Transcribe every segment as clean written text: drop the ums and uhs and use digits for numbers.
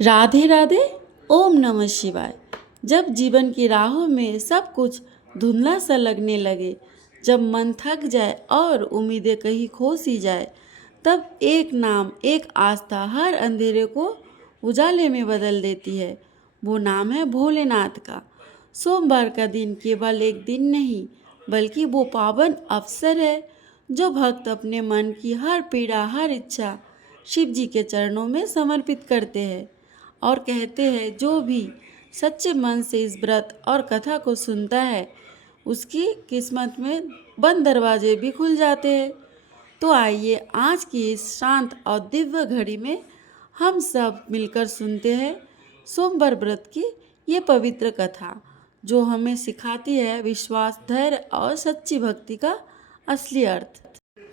राधे राधे। ओम नमः शिवाय। जब जीवन की राहों में सब कुछ धुंधला सा लगने लगे, जब मन थक जाए और उम्मीदें कहीं खो सी जाए, तब एक नाम, एक आस्था हर अंधेरे को उजाले में बदल देती है। वो नाम है भोलेनाथ का। सोमवार का दिन केवल एक दिन नहीं, बल्कि वो पावन अवसर है जो भक्त अपने मन की हर पीड़ा, हर इच्छा शिव जी के चरणों में समर्पित करते हैं और कहते हैं जो भी सच्चे मन से इस व्रत और कथा को सुनता है, उसकी किस्मत में बंद दरवाजे भी खुल जाते हैं। तो आइए आज की इस शांत और दिव्य घड़ी में हम सब मिलकर सुनते हैं सोमवार व्रत की ये पवित्र कथा, जो हमें सिखाती है विश्वास, धैर्य और सच्ची भक्ति का असली अर्थ।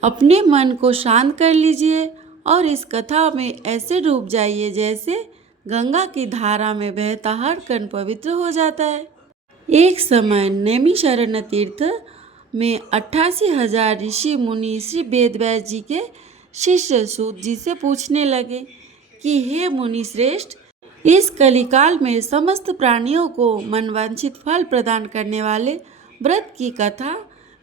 अपने मन को शांत कर लीजिए और इस कथा में ऐसे डूब जाइए जैसे गंगा की धारा में बहता हर कण पवित्र हो जाता है। एक समय नैमिषारण्य तीर्थ में 88,000 ऋषि मुनि श्री वेदव्यास जी के शिष्य सूत जी से पूछने लगे कि हे मुनि श्रेष्ठ, इस कलिकाल में समस्त प्राणियों को मनवांछित फल प्रदान करने वाले व्रत की कथा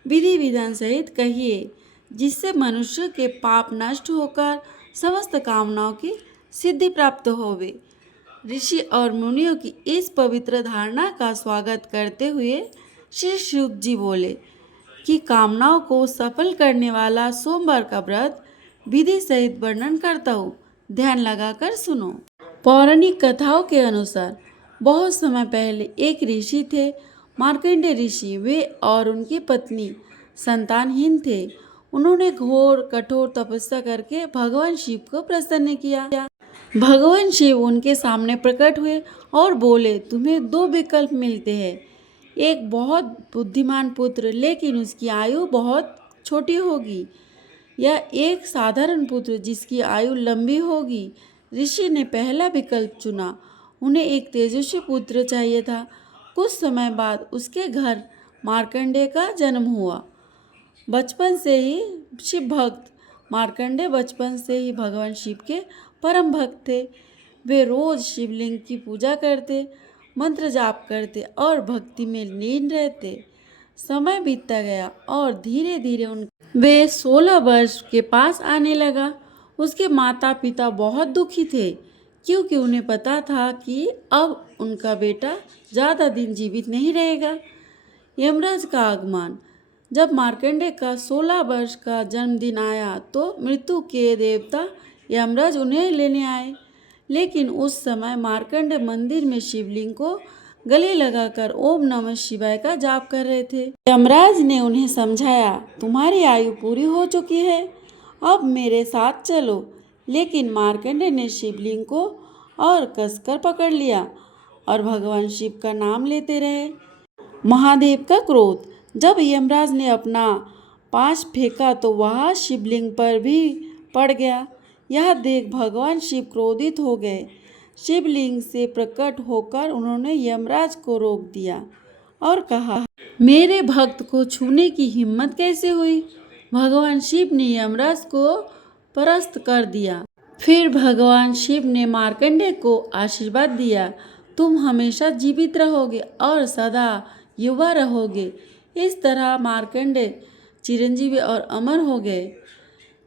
विधि विधान सहित कहिए, जिससे मनुष्य के पाप नष्ट होकर समस्त कामनाओं की सिद्धि प्राप्त होवे। ऋषि और मुनियों की इस पवित्र धारणा का स्वागत करते हुए श्री शुक जी बोले कि कामनाओं को सफल करने वाला सोमवार का व्रत विधि सहित वर्णन करता हूँ, ध्यान लगाकर सुनो। पौराणिक कथाओं के अनुसार बहुत समय पहले एक ऋषि थे, मार्कंडेय ऋषि। वे और उनकी पत्नी संतानहीन थे। उन्होंने घोर कठोर तपस्या करके भगवान शिव को प्रसन्न किया। भगवान शिव उनके सामने प्रकट हुए और बोले, तुम्हें दो विकल्प मिलते हैं, एक बहुत बुद्धिमान पुत्र लेकिन उसकी आयु बहुत छोटी होगी, या एक साधारण पुत्र जिसकी आयु लंबी होगी। ऋषि ने पहला विकल्प चुना। उन्हें एक तेजस्वी पुत्र चाहिए था। कुछ समय बाद उसके घर मार्कंडेय का जन्म हुआ। बचपन से ही शिव भक्त मार्कंडेय बचपन से ही भगवान शिव के परम भक्त थे। वे रोज शिवलिंग की पूजा करते, मंत्र जाप करते और भक्ति में लीन रहते। समय बीतता गया और धीरे धीरे वे 16 वर्ष के पास आने लगा। उसके माता पिता बहुत दुखी थे, क्योंकि उन्हें पता था कि अब उनका बेटा ज़्यादा दिन जीवित नहीं रहेगा। यमराज का आगमन। जब मार्कंडेय का 16 वर्ष का जन्मदिन आया तो मृत्यु के देवता यमराज उन्हें लेने आए, लेकिन उस समय मार्कंडेय मंदिर में शिवलिंग को गले लगाकर ओम नमः शिवाय का जाप कर रहे थे। यमराज ने उन्हें समझाया, तुम्हारी आयु पूरी हो चुकी है, अब मेरे साथ चलो। लेकिन मार्कंडेय ने शिवलिंग को और कसकर पकड़ लिया और भगवान शिव का नाम लेते रहे। महादेव का क्रोध। जब यमराज ने अपना पाश फेंका तो वह शिवलिंग पर भी पड़ गया। यह देख भगवान शिव क्रोधित हो गए। शिवलिंग से प्रकट होकर उन्होंने यमराज को रोक दिया और कहा, मेरे भक्त को छूने की हिम्मत कैसे हुई। भगवान शिव ने यमराज को परास्त कर दिया। फिर भगवान शिव ने मार्कंडेय को आशीर्वाद दिया, तुम हमेशा जीवित रहोगे और सदा युवा रहोगे। इस तरह मार्कंडेय चिरंजीवी और अमर हो गए।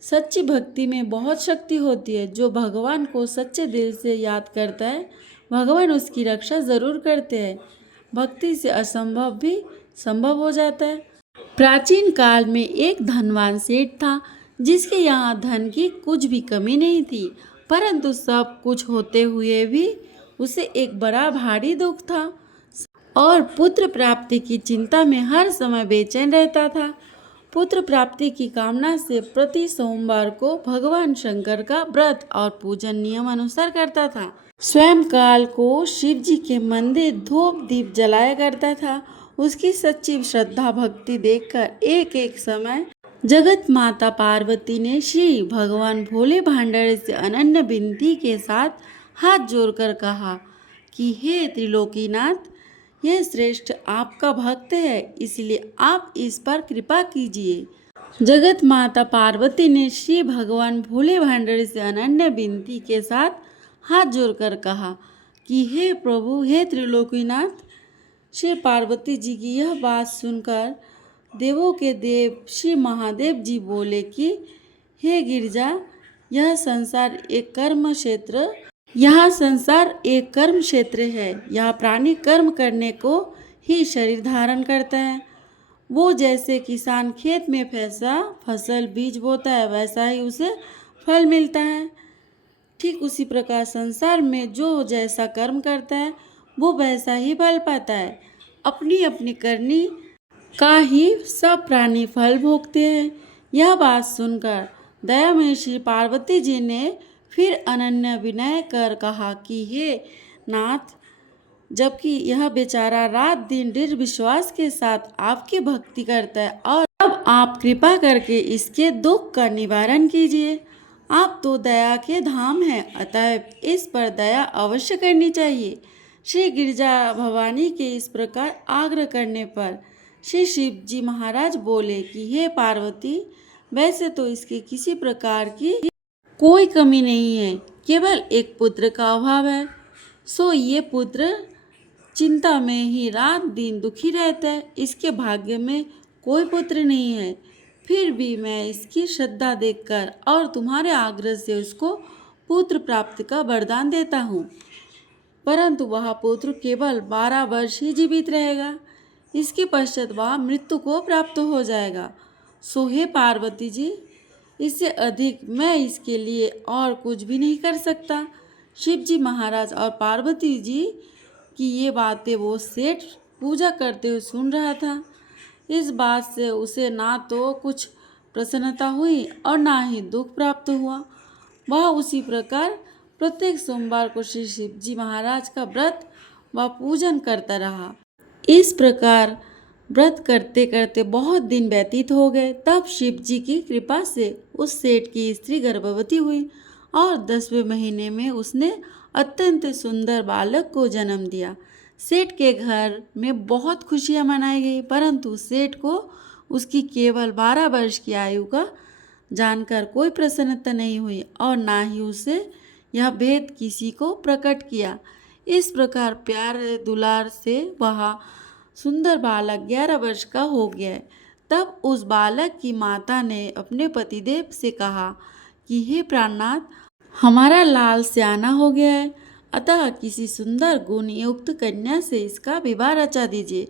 सच्ची भक्ति में बहुत शक्ति होती है। जो भगवान को सच्चे दिल से याद करता है, भगवान उसकी रक्षा जरूर करते हैं। भक्ति से असंभव भी संभव हो जाता है। प्राचीन काल में एक धनवान सेठ था, जिसके यहाँ धन की कुछ भी कमी नहीं थी, परंतु सब कुछ होते हुए भी उसे एक बड़ा भारी दुख था और पुत्र प्राप्ति की चिंता में हर समय बेचैन रहता था। पुत्र प्राप्ति की कामना से प्रति सोमवार को भगवान शंकर का व्रत और पूजन नियम अनुसार करता था। स्वयं काल को शिव जी के मंदिर धूप दीप जलाया करता था। उसकी सच्ची श्रद्धा भक्ति देखकर एक एक समय जगत माता पार्वती ने श्री भगवान भोले भांडारी से अनन्य विनती के साथ हाथ जोड़कर कहा कि हे त्रिलोकीनाथ, यह श्रेष्ठ आपका भक्त है, इसलिए आप इस पर कृपा कीजिए। जगत माता पार्वती ने श्री भगवान भोले भांडारी से अनन्य विनती के साथ हाथ जोड़कर कहा कि हे प्रभु, हे त्रिलोकीनाथ। श्री पार्वती जी की यह बात सुनकर देवों के देव श्री महादेव जी बोले कि हे गिरिजा, यह संसार एक कर्म क्षेत्र है। यह प्राणी कर्म करने को ही शरीर धारण करता है। वो जैसे किसान खेत में फसल बीज बोता है, वैसा ही उसे फल मिलता है। ठीक उसी प्रकार संसार में जो जैसा कर्म करता है वो वैसा ही फल पाता है। अपनी अपनी करनी का ही सब प्राणी फल भोगते हैं। यह बात सुनकर दयामयी श्री पार्वती जी ने फिर अनन्य विनय कर कहा कि हे नाथ, जबकि यह बेचारा रात दिन दृढ़ विश्वास के साथ आपकी भक्ति करता है, और अब आप कृपा करके इसके दुख का निवारण कीजिए। आप तो दया के धाम हैं, अतएव इस पर दया अवश्य करनी चाहिए। श्री गिरिजा भवानी के इस प्रकार आग्रह करने पर श्री शिव जी महाराज बोले कि हे पार्वती, वैसे तो इसके किसी प्रकार की कोई कमी नहीं है, केवल एक पुत्र का अभाव है। सो ये पुत्र चिंता में ही रात दिन दुखी रहता है। इसके भाग्य में कोई पुत्र नहीं है। फिर भी मैं इसकी श्रद्धा देखकर और तुम्हारे आग्रह से उसको पुत्र प्राप्ति का वरदान देता हूँ, परंतु वह पुत्र केवल 12 वर्ष ही जीवित रहेगा। इसके पश्चात वह मृत्यु को प्राप्त हो जाएगा। सो हे पार्वती जी, इससे अधिक मैं इसके लिए और कुछ भी नहीं कर सकता। शिव जी महाराज और पार्वती जी की ये बातें वो सेठ पूजा करते हुए सुन रहा था। इस बात से उसे ना तो कुछ प्रसन्नता हुई और ना ही दुख प्राप्त हुआ। वह उसी प्रकार प्रत्येक सोमवार को श्री शिव जी महाराज का व्रत व पूजन करता रहा। इस प्रकार व्रत करते करते बहुत दिन व्यतीत हो गए। तब शिव जी की कृपा से उस सेठ की स्त्री गर्भवती हुई और 10वें महीने में उसने अत्यंत सुंदर बालक को जन्म दिया। सेठ के घर में बहुत खुशियां मनाई गई, परंतु सेठ को उसकी केवल 12 वर्ष की आयु का जानकर कोई प्रसन्नता नहीं हुई और ना ही उसे यह भेद किसी को प्रकट किया। इस प्रकार प्यार दुलार से वह सुंदर बालक 11 वर्ष का हो गया। तब उस बालक की माता ने अपने पतिदेव से कहा कि हे प्राणनाथ, हमारा लाल सियाना हो गया है, अतः किसी सुंदर गुण युक्त कन्या से इसका विवाह रचा दीजिए।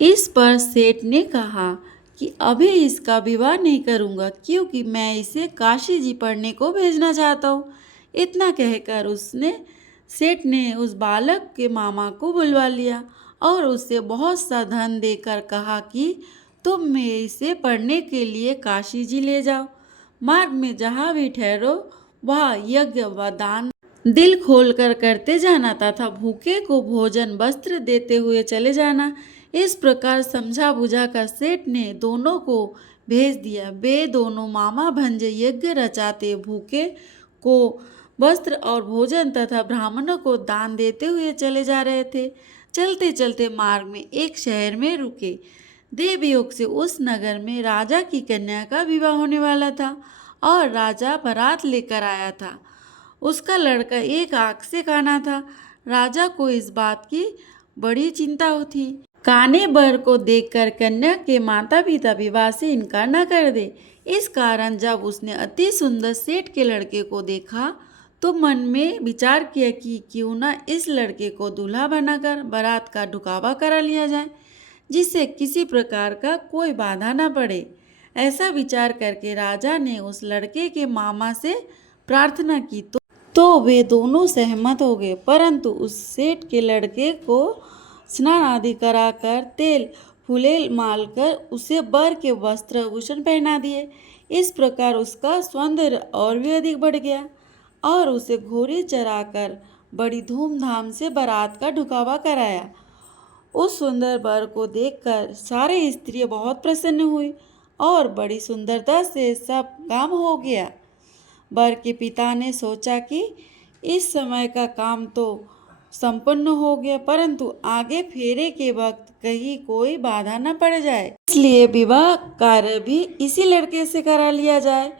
इस पर सेठ ने कहा कि अभी इसका विवाह नहीं करूँगा, क्योंकि मैं इसे काशी जी पढ़ने को भेजना चाहता हूँ। इतना कहकर सेठ ने उस बालक के मामा को बुलवा लिया और उससे बहुत सा धन देकर कहा कि तुम इसे पढ़ने के लिए काशी जी ले जाओ। मार्ग में जहाँ भी ठहरो वह यज्ञ व दान दिल खोलकर करते जाना तथा भूखे को भोजन वस्त्र देते हुए चले जाना। इस प्रकार समझा बुझा कर सेठ ने दोनों को भेज दिया। वे दोनों मामा भंज यज्ञ रचाते, भूखे को वस्त्र और भोजन तथा ब्राह्मणों को दान देते हुए चले जा रहे थे। चलते चलते मार्ग में एक शहर में रुके। देवयोग से उस नगर में राजा की कन्या का विवाह होने वाला था और राजा बारात लेकर आया था। उसका लड़का एक आंख से काना था। राजा को इस बात की बड़ी चिंता थी, काने बर को देखकर कन्या के माता पिता विवाह से इनकार न कर दे। इस कारण जब उसने अति सुंदर सेठ के लड़के को देखा तो मन में विचार किया कि क्यों न इस लड़के को दूल्हा बनाकर बारात का ढुकावा करा लिया जाए, जिससे किसी प्रकार का कोई बाधा न पड़े। ऐसा विचार करके राजा ने उस लड़के के मामा से प्रार्थना की तो वे दोनों सहमत हो गए, परंतु उस सेठ के लड़के को स्नान आदि कराकर तेल फुलेल मालकर उसे बर के वस्त्र आभूषण पहना दिए। इस प्रकार उसका सौंदर्य और भी अधिक बढ़ गया और उसे घोड़े चराकर बड़ी धूमधाम से बारात का ढुकावा कराया। उस सुंदर बर को देखकर सारे स्त्रियां बहुत प्रसन्न हुई और बड़ी सुंदरता से सब काम हो गया। बर के पिता ने सोचा कि इस समय का काम तो संपन्न हो गया, परंतु आगे फेरे के वक्त कहीं कोई बाधा न पड़ जाए, इसलिए विवाह कार्य भी इसी लड़के से करा लिया जाए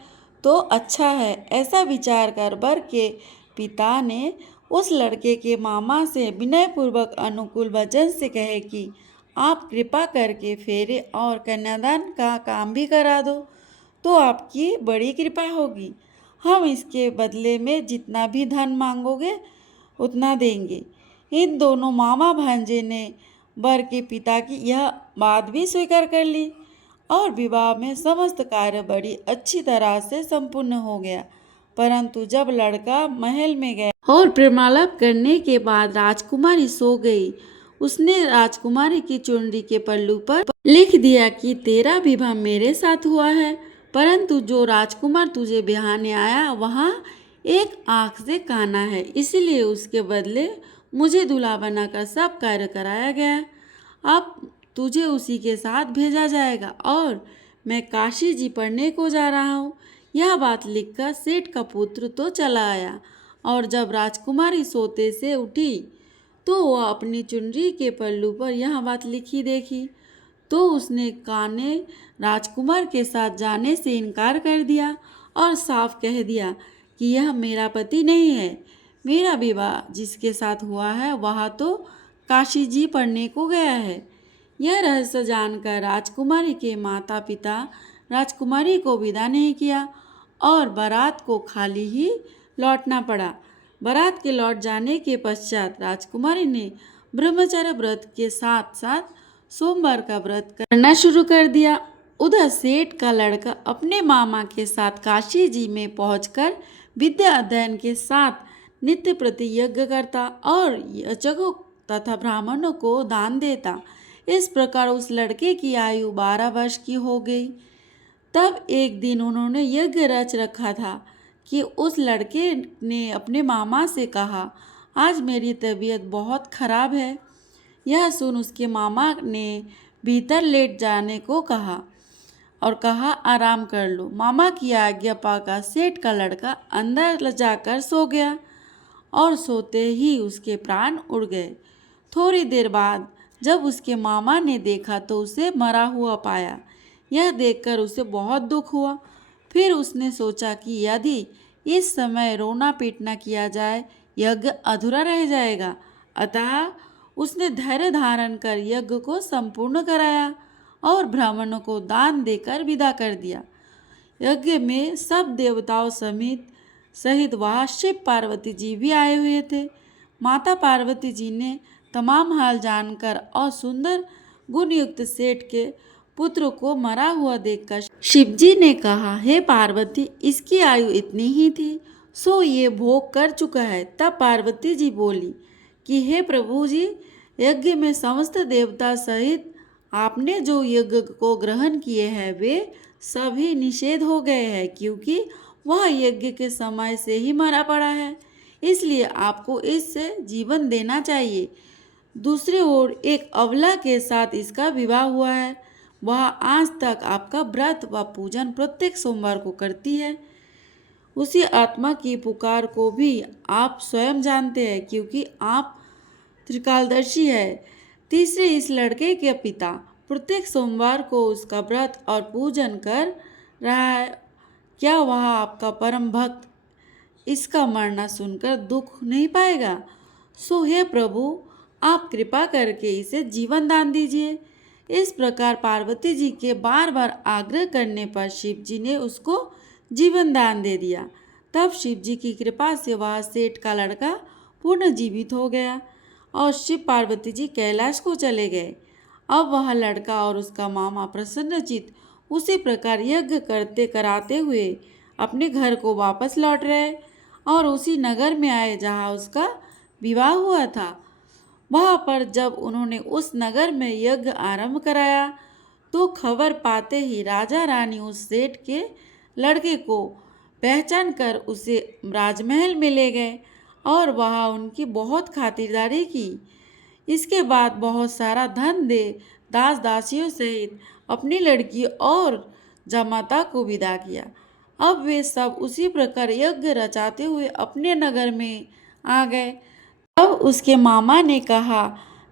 तो अच्छा है। ऐसा विचार कर बर के पिता ने उस लड़के के मामा से विनयपूर्वक अनुकूल वचन से कहे कि आप कृपा करके फेरे और कन्यादान का काम भी करा दो तो आपकी बड़ी कृपा होगी। हम इसके बदले में जितना भी धन मांगोगे उतना देंगे। इन दोनों मामा भांजे ने वर के पिता की यह बात भी स्वीकार कर ली और विवाह में समस्त कार्य बड़ी अच्छी तरह से संपूर्ण हो गया। परंतु जब लड़का महल में गया और प्रेमालाप करने के बाद राजकुमारी सो गई, उसने राजकुमारी की चुनरी के पल्लू पर लिख दिया कि तेरा विवाह मेरे साथ हुआ है, परंतु जो राजकुमार तुझे ब्याहने आया वहाँ एक आँख से काना है, इसलिए उसके बदले मुझे दूल्हा बनाकर सब कार्य कराया गया। अब तुझे उसी के साथ भेजा जाएगा और मैं काशी जी पढ़ने को जा रहा हूँ। यह बात लिखकर सेठ का पुत्र तो चला आया और जब राजकुमारी सोते से उठी तो वह अपनी चुनरी के पल्लू पर यह बात लिखी देखी तो उसने काने राजकुमार के साथ जाने से इनकार कर दिया और साफ कह दिया कि यह मेरा पति नहीं है। मेरा विवाह जिसके साथ हुआ है वह तो काशी जी पढ़ने को गया है। यह रहस्य जानकर राजकुमारी के माता पिता राजकुमारी को विदा नहीं किया और बारात को खाली ही लौटना पड़ा। बारात के लौट जाने के पश्चात राजकुमारी ने ब्रह्मचर्य व्रत के साथ साथ सोमवार का व्रत करना शुरू कर दिया। उधर सेठ का लड़का अपने मामा के साथ काशी जी में पहुंचकर विद्या अध्ययन के साथ नित्य प्रति यज्ञ करता और याचकों तथा ब्राह्मणों को दान देता। इस प्रकार उस लड़के की आयु 12 वर्ष की हो गई। तब एक दिन उन्होंने यज्ञ रच रखा था कि उस लड़के ने अपने मामा से कहा, आज मेरी तबीयत बहुत खराब है। यह सुन उसके मामा ने भीतर लेट जाने को कहा और कहा, आराम कर लो। मामा की आज्ञा पाकर सेठ का लड़का अंदर जाकर सो गया और सोते ही उसके प्राण उड़ गए। थोड़ी देर बाद जब उसके मामा ने देखा तो उसे मरा हुआ पाया। यह देखकर उसे बहुत दुख हुआ। फिर उसने सोचा कि यदि इस समय रोना पीटना किया जाए यज्ञ अधूरा रह जाएगा। अतः उसने धैर्य धारण कर यज्ञ को संपूर्ण कराया और ब्राह्मणों को दान देकर विदा कर दिया। यज्ञ में सब देवताओं सहित वहाँ शिव पार्वती जी भी आए हुए थे। माता पार्वती जी ने तमाम हाल जानकर और सुंदर गुणयुक्त सेठ के पुत्र को मरा हुआ देखकर शिवजी ने कहा, हे पार्वती, इसकी आयु इतनी ही थी सो ये भोग कर चुका है। तब पार्वती जी बोली कि हे प्रभु जी, यज्ञ में समस्त देवता सहित आपने जो यज्ञ को ग्रहण किए हैं वे सभी निषेध हो गए हैं, क्योंकि वह यज्ञ के समय से ही मरा पड़ा है, इसलिए आपको इससे जीवन देना चाहिए। दूसरी ओर एक अबला के साथ इसका विवाह हुआ है, वह आज तक आपका व्रत व पूजन प्रत्येक सोमवार को करती है। उसी आत्मा की पुकार को भी आप स्वयं जानते हैं, क्योंकि आप त्रिकालदर्शी है। तीसरे, इस लड़के के पिता प्रत्येक सोमवार को उसका व्रत और पूजन कर रहा है। क्या वह आपका परम भक्त इसका मरना सुनकर दुख नहीं पाएगा? सो हे प्रभु, आप कृपा करके इसे जीवन दान दीजिए। इस प्रकार पार्वती जी के बार बार आग्रह करने पर शिव जी ने उसको जीवन दान दे दिया। तब शिव जी की कृपा से वह सेठ का लड़का पुनः जीवित हो गया और शिव पार्वती जी कैलाश को चले गए। अब वह लड़का और उसका मामा प्रसन्नचित्त उसी प्रकार यज्ञ करते कराते हुए अपने घर को वापस लौट रहे और उसी नगर में आए जहाँ उसका विवाह हुआ था। वहाँ पर जब उन्होंने उस नगर में यज्ञ आरंभ कराया तो खबर पाते ही राजा रानी उस सेठ के लड़के को पहचान कर उसे राजमहल में ले गए और वहाँ उनकी बहुत खातिरदारी की। इसके बाद बहुत सारा धन दे दास दासियों सहित अपनी लड़की और जमाता को विदा किया। अब वे सब उसी प्रकार यज्ञ रचाते हुए अपने नगर में आ गए। तब उसके मामा ने कहा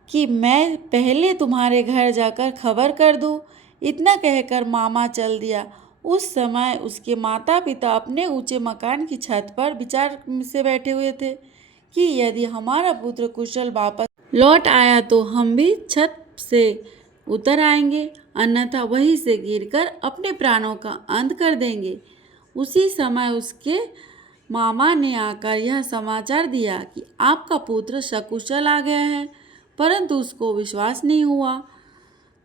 कि मैं पहले तुम्हारे घर जाकर खबर कर दूं। इतना कहकर मामा चल दिया। उस समय उसके माता पिता अपने ऊंचे मकान की छत पर विचार से बैठे हुए थे कि यदि हमारा पुत्र कुशल वापस लौट आया तो हम भी छत से उतर आएंगे, अन्यथा वहीं से गिरकर अपने प्राणों का अंत कर देंगे। उसी समय उसके मामा ने आकर यह समाचार दिया कि आपका पुत्र सकुशल आ गया है, परंतु उसको विश्वास नहीं हुआ।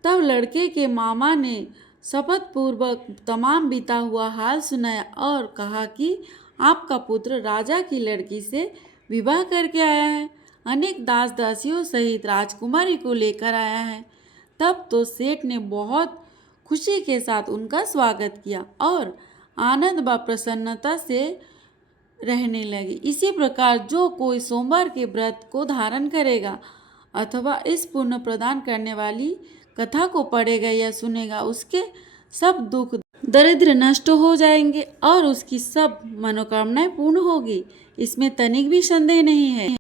तब लड़के के मामा ने शपथपूर्वक तमाम बीता हुआ हाल सुनाया और कहा कि आपका पुत्र राजा की लड़की से विवाह करके आया है, अनेक दास दासियों सहित राजकुमारी को लेकर आया है। तब तो सेठ ने बहुत खुशी के साथ उनका स्वागत किया और आनंद व प्रसन्नता से रहने लगे। इसी प्रकार जो कोई सोमवार के व्रत को धारण करेगा अथवा इस पुण्य प्रदान करने वाली कथा को पढ़ेगा या सुनेगा, उसके सब दुख दरिद्र नष्ट हो जाएंगे और उसकी सब मनोकामनाएं पूर्ण होगी। इसमें तनिक भी संदेह नहीं है।